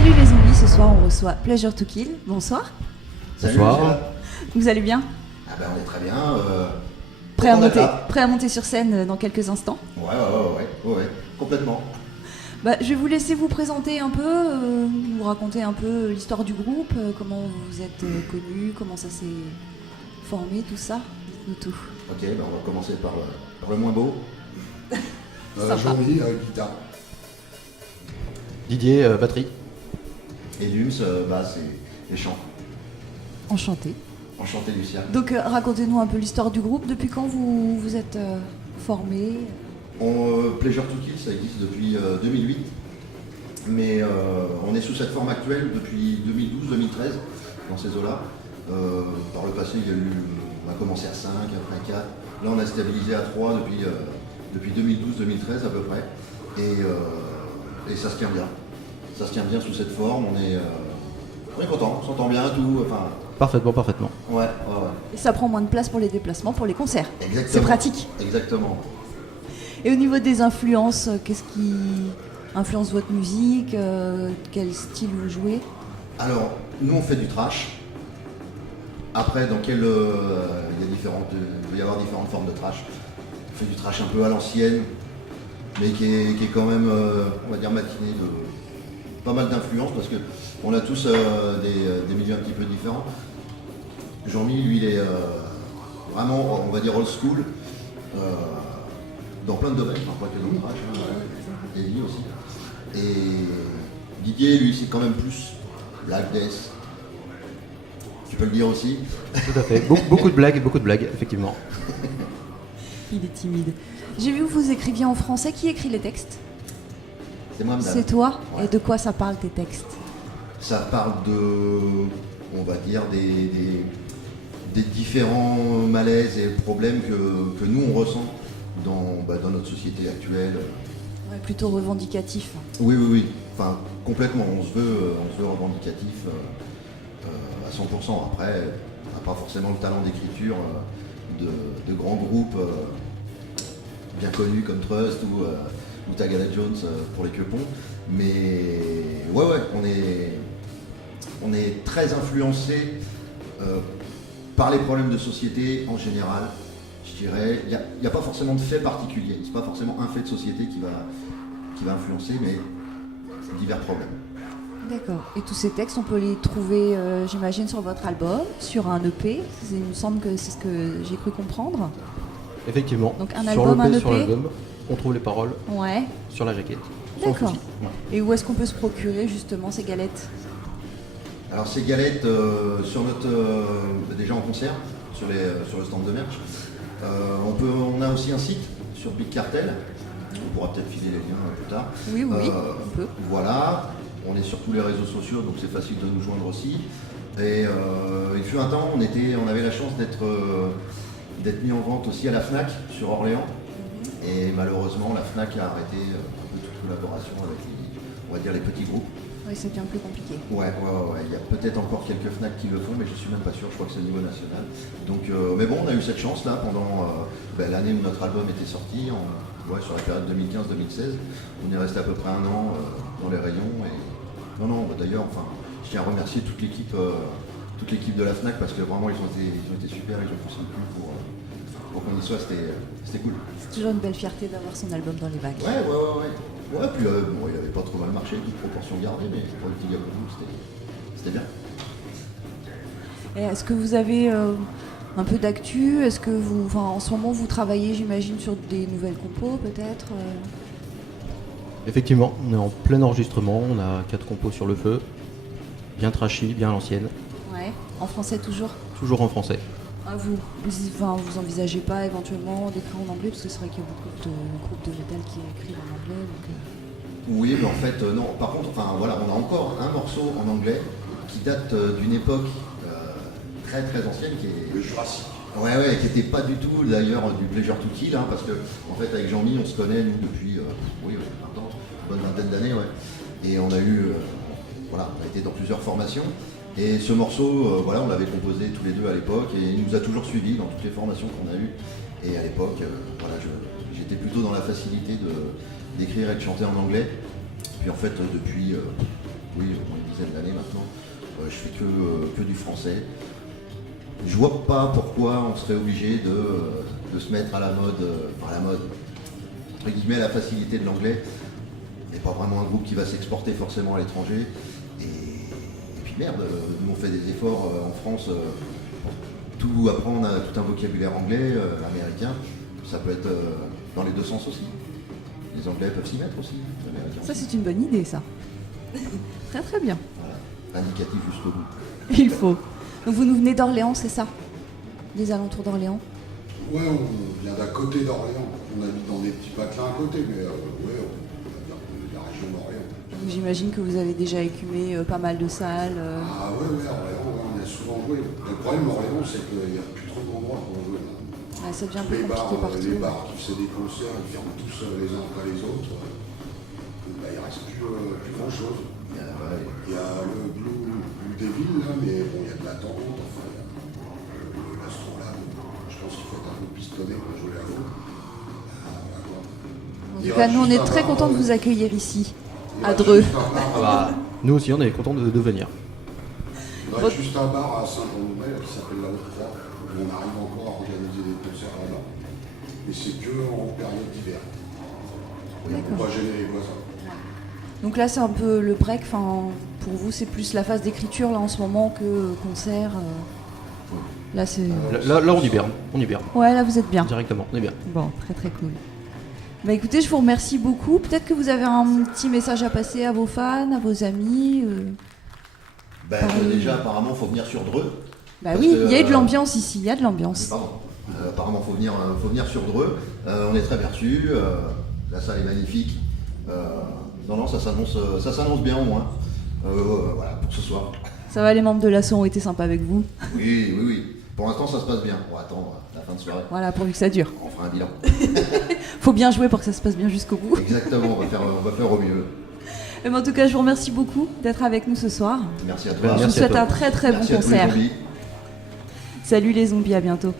Salut les zombies, ce soir on reçoit Pleasure to Kill. Bonsoir. Salut, Bonsoir. Vous allez bien? Ah ben on est très bien. Prêt à monter sur scène dans quelques instants? Ouais, complètement. Je vais vous laisser vous présenter un peu, vous raconter un peu l'histoire du groupe, comment vous êtes connus, comment ça s'est formé, tout ça. Dites-nous tout. Ok, on va commencer par le moins beau. Jean-Mi, guitare. Didier, batterie. Et Lums, basse et chant. Enchanté. Enchanté Lucien. Donc racontez-nous un peu l'histoire du groupe, depuis quand vous êtes formés? Pleasure to Kill, ça existe depuis 2008. Mais on est sous cette forme actuelle depuis 2012-2013, dans ces eaux-là. Par le passé, on a commencé à 5, après 4. Là, on a stabilisé à 3 depuis 2012-2013 à peu près. Et ça se tient bien. Ça se tient bien sous cette forme. On est content, on s'entend bien, tout. Enfin, Parfaitement. ouais. Et ça prend moins de place pour les déplacements, pour les concerts. Exactement. C'est pratique. Exactement. Et au niveau des influences, qu'est-ce qui influence votre musique? Quel style vous jouez? Alors, nous on fait du thrash. Après, il va y avoir différentes formes de thrash. On fait du thrash un peu à l'ancienne, mais qui est quand même, on va dire, matiné de pas mal d'influences, parce qu'on a tous des milieux un petit peu différents. Jean-Mi, lui, il est vraiment, on va dire, old school, dans plein de domaines, enfin, pas que dans le thrash, et lui aussi. Et Didier, lui, c'est quand même plus Black Death. Tu peux le dire aussi. Tout à fait. Beaucoup de blagues, effectivement. Il est timide. J'ai vu que vous écriviez en français. Qui écrit les textes? C'est moi, madame. C'est toi? Ouais. Et de quoi ça parle tes textes? Ça parle on va dire, des différents malaises et problèmes que nous on ressent dans notre société actuelle. Ouais, plutôt revendicatif. Oui. Enfin, complètement. On se veut revendicatif à 100%. Après, on n'a pas forcément le talent d'écriture de grands groupes bien connus comme Trust ou Tagada Jones pour les quepons. Mais ouais, on est très influencé par les problèmes de société en général. Je dirais, il n'y a pas forcément de fait particulier. C'est pas forcément un fait de société qui va influencer, mais divers problèmes. D'accord. Et tous ces textes, on peut les trouver, j'imagine, sur votre album, sur un EP. Il me semble que c'est ce que j'ai cru comprendre. Effectivement. Donc un sur album, un l'EP, sur EP. l'album, on trouve les paroles Ouais. sur la jaquette. Sans D'accord. souci. Ouais. Et où est-ce qu'on peut se procurer justement ces galettes? Alors ces galettes sur notre déjà en concert sur le stand de merch. On a aussi un site sur Big Cartel. On pourra peut-être filer les liens plus tard. Oui, on peut. Voilà. On est sur tous les réseaux sociaux, donc c'est facile de nous joindre aussi. Et il fut un temps, on avait la chance d'être mis en vente aussi à la Fnac sur Orléans. Et malheureusement, la Fnac a arrêté un peu toute collaboration avec les petits groupes. Oui, c'est bien plus compliqué. Ouais. Il y a peut-être encore quelques Fnac qui le font, mais je suis même pas sûr. Je crois que c'est au niveau national. Donc, mais bon, on a eu cette chance là pendant l'année où notre album était sorti, sur la période 2015-2016. On est resté à peu près un an dans les rayons. Et non. D'ailleurs, je tiens à remercier toute l'équipe de la Fnac, parce que vraiment ils ont été super. Ils ont poussé le coup pour qu'on y soit. C'était cool. C'est toujours une belle fierté d'avoir son album dans les bacs. Ouais. Ouais, puis il avait pas trop mal marché, toute proportion gardée, mais pour le petit gars comme nous, c'était bien. Et est-ce que vous avez un peu d'actu? Est-ce que en ce moment, vous travaillez, j'imagine, sur des nouvelles compos, peut-être? Effectivement, on est en plein enregistrement. On a 4 compos sur le feu. Bien trashy, bien à l'ancienne. Ouais. En français toujours? Toujours en français. Ah, vous envisagez pas éventuellement d'écrire en anglais, parce que c'est vrai qu'il y a beaucoup de groupes de métal qui écrivent en anglais. Oui, mais en fait, non. Par contre, on a encore un morceau en anglais qui date d'une époque très très ancienne, qui est Le Jurassique. Ouais, qui n'était pas du tout d'ailleurs du Pleasure to Kill, parce que en fait avec Jean-Mi on se connaît nous depuis 20 ans, une bonne vingtaine d'années, et on a été dans plusieurs formations. Et ce morceau, on l'avait composé tous les deux à l'époque, et il nous a toujours suivis dans toutes les formations qu'on a eues. Et à l'époque, j'étais plutôt dans la facilité d'écrire et de chanter en anglais. Puis en fait, depuis oui, au moins une dizaine d'années maintenant. Je fais que du français. Je vois pas pourquoi on serait obligé de se mettre à la mode, entre guillemets, à la facilité de l'anglais. On n'est pas vraiment un groupe qui va s'exporter forcément à l'étranger. Et puis merde, nous on fait des efforts en France pour tout apprendre, tout un vocabulaire anglais, américain. Ça peut être dans les deux sens aussi. Les Anglais peuvent s'y mettre aussi, les Américains Ça, aussi. c'est une bonne idée, ça. Très très bien. Voilà. Indicatif jusqu'au bout. Il faut. Donc vous nous venez d'Orléans, c'est ça? Des alentours d'Orléans? Ouais, on vient d'à côté d'Orléans. On habite dans des petits patelins à côté, mais ouais, on vient de la région d'Orléans. Donc j'imagine que vous avez déjà écumé pas mal de salles. Ah ouais, Orléans, ouais, on a souvent joué. Le problème d'Orléans, c'est qu'il n'y a plus trop d'endroits pour jouer. Ouais, ça devient un peu Les compliqué partout. bars qui faisaient des concerts, ils ferment tous les uns après les autres. Bah, il ne reste plus grand-chose. Il y a le Blue Devil, là, mais bon, il y a de l'attente. Enfin, il y a l'Astrolabe. Je pense qu'il faut être un peu pistonné pour jouer à l'eau. En tout cas, nous, on est très contents de vous accueillir ici, à Dreux. Nous aussi, on est contents de venir. Il y a juste un bar à Saint-Jean-de-Marais qui s'appelle la Haute-Croix, où on arrive encore à organiser des concerts là-bas. Mais c'est que en période d'hiver. On ne peut pas gêner les voisins. Donc là, c'est un peu le break. Enfin, pour vous, c'est plus la phase d'écriture là en ce moment que concert. Là, c'est. Là, on hiberne. On hiberne. Ouais, là, vous êtes bien. Directement, on est bien. Bon, très très cool. Bah écoutez, je vous remercie beaucoup. Peut-être que vous avez un petit message à passer à vos fans, à vos amis. Déjà, apparemment, il faut venir sur Dreux. Bah Parce oui, que, il y a de l'ambiance ici, il y a de l'ambiance. Pardon. Apparemment, il faut venir sur Dreux. On est très bien reçus. La salle est magnifique. Non, ça s'annonce bien au moins. Voilà, pour ce soir. Ça va, les membres de l'assaut ont été sympas avec vous. Oui. Pour l'instant, ça se passe bien. On va attendre la fin de soirée. Voilà, pourvu que ça dure. On fera un bilan. Faut bien jouer pour que ça se passe bien jusqu'au bout. Exactement, on va faire au mieux. Mais en tout cas, je vous remercie beaucoup d'être avec nous ce soir. Merci à toi. Je vous Merci à souhaite toi. un très très bon Merci à tous les concert. zombies. Salut les zombies, à bientôt.